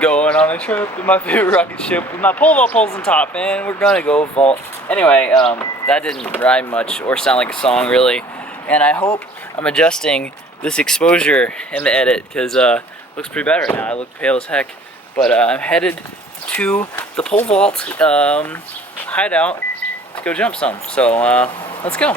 Going on a trip in my favorite rocket ship with my pole vault poles on top, and we're gonna go vault. Anyway, that didn't rhyme much or sound like a song really, and I hope I'm adjusting this exposure in the edit because looks pretty bad right now. I look pale as heck, but I'm headed to the pole vault hideout to go jump some. So let's go.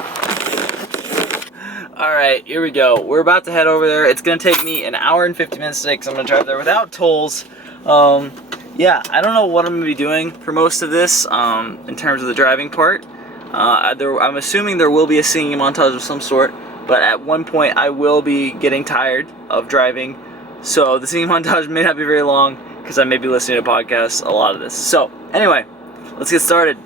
Alright, here we go. We're about to head over there. It's going to take me an hour and 50 minutes today because I'm going to drive there without tolls. Yeah, I don't know what I'm going to be doing for most of this in terms of the driving part. I'm assuming there will be a singing montage of some sort, but at one point I will be getting tired of driving. So the singing montage may not be very long because I may be listening to podcasts a lot of this. So anyway, let's get started.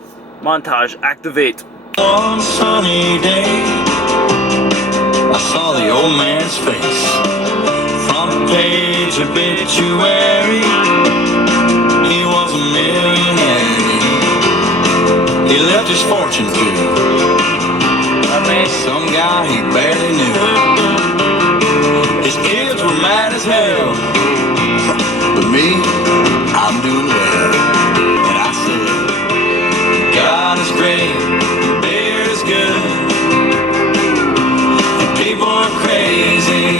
Montage, activate. One sunny day, I saw the old man's face. Front page obituary, he was a millionaire. He left his fortune to some guy he barely knew. His kids were mad as hell, but me, I'm doing well. And I said, God is great, beer is good, people are crazy.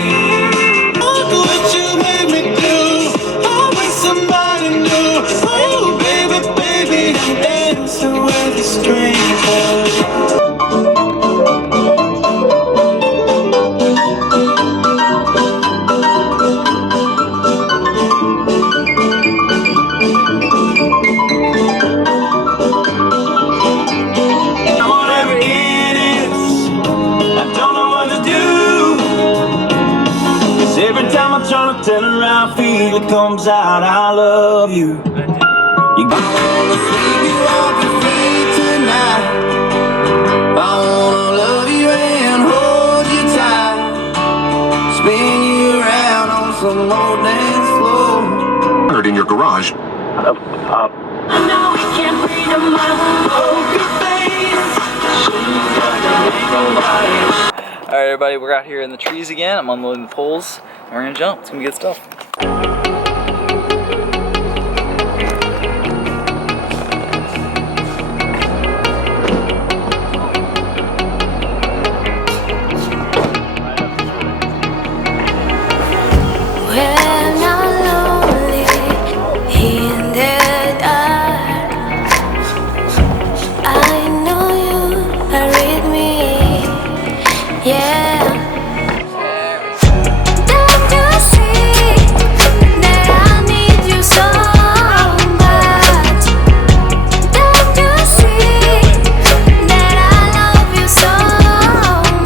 Look what you made me do. Always somebody new. Oh, baby, baby, dancing with a stranger. Whatever it is, I don't know what to do. Every time I turn to turn around, feel it comes out, I love you. I wanna sweep you off your feet tonight. I wanna love you and hold you tight. Spin you around on some old dance floor. Heard in your garage. I know we can't breathe in my poker face. Alright everybody, we're out here in the trees again. I'm unloading the poles. And we're gonna jump. It's gonna be good stuff. When I'm lonely in the dark, I know you are with me, yeah. Don't you see that I need you so much? Don't you see that I love you so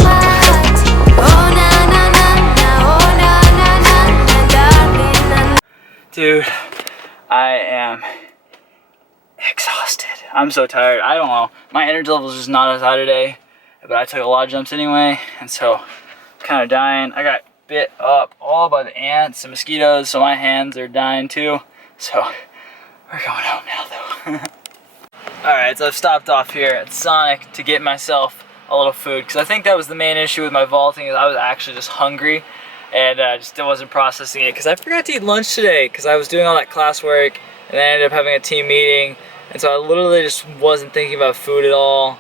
much? Oh na na na na, oh na na na na, darling na. Dude, I am exhausted. I'm so tired. I don't know. My energy level is just not as high today, but I took a lot of jumps anyway, and so I'm kind of dying. I got bit up all by the ants and mosquitoes, so my hands are dying too. So we're going home now though. Alright, so I've stopped off here at Sonic to get myself a little food, because I think that was the main issue with my vaulting, is I was actually just hungry and just wasn't processing it, because I forgot to eat lunch today because I was doing all that classwork and then I ended up having a team meeting, and so I literally just wasn't thinking about food at all.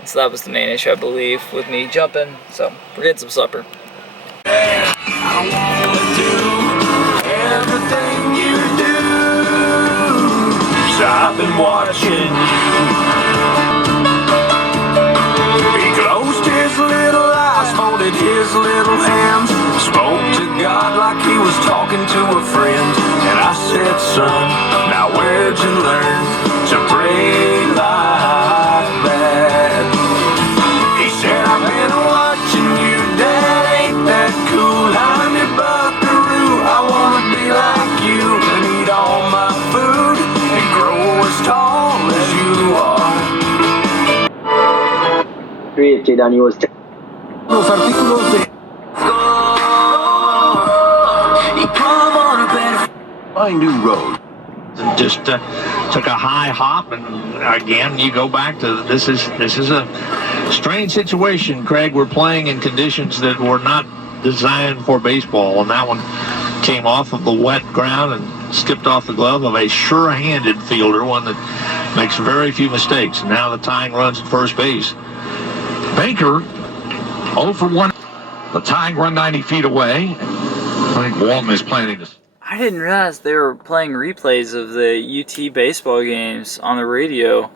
And so that was the main issue, I believe, with me jumping. So we're getting some supper. I wanna do everything you do. So I've been watching you. He closed his little eyes, folded his little hands, spoke to God like he was talking to a friend. And I said, son, now where'd you learn to pray like that? He said, I've been watching you, Dad, ain't that cool? I'm your buckaroo, I wanna be like you and eat all my food and grow as tall as you are. Created a new state. Los artículos de Find new road. Just took a high hop, and again you go back to this is a strange situation, Craig. We're playing in conditions that were not designed for baseball, and that one came off of the wet ground and skipped off the glove of a sure-handed fielder, one that makes very few mistakes. And now the tying runs at first base. Baker, 0 for 1. The tying run 90 feet away. I think Walton is planning to... I didn't realize they were playing replays of the UT baseball games on the radio.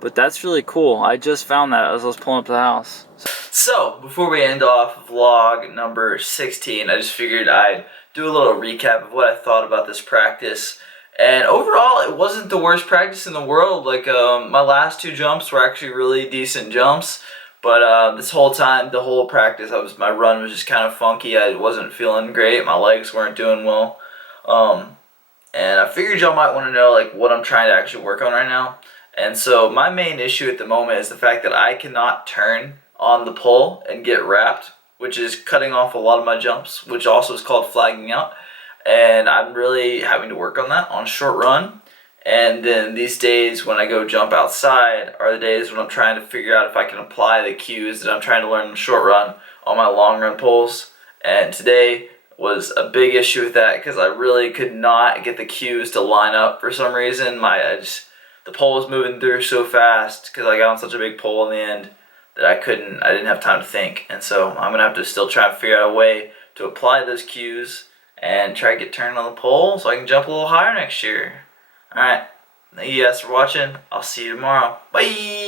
But that's really cool. I just found that as I was pulling up the house. So, before we end off vlog number 16, I just figured I'd do a little recap of what I thought about this practice. And overall, it wasn't the worst practice in the world. Like, my last 2 jumps were actually really decent jumps. But this whole time, the whole practice, my run was just kind of funky. I wasn't feeling great. My legs weren't doing well. And I figured y'all might want to know like what I'm trying to actually work on right now. And so my main issue at the moment is the fact that I cannot turn on the pole and get wrapped, which is cutting off a lot of my jumps, which also is called flagging out. And I'm really having to work on that on short run. And then these days when I go jump outside are the days when I'm trying to figure out if I can apply the cues that I'm trying to learn in the short run on my long run poles. And today was a big issue with that because I really could not get the cues to line up for some reason. The pole was moving through so fast because I got on such a big pole in the end that I didn't have time to think. And so I'm going to have to still try and figure out a way to apply those cues and try to get turned on the pole so I can jump a little higher next year. Alright, thank you guys for watching. I'll see you tomorrow. Bye!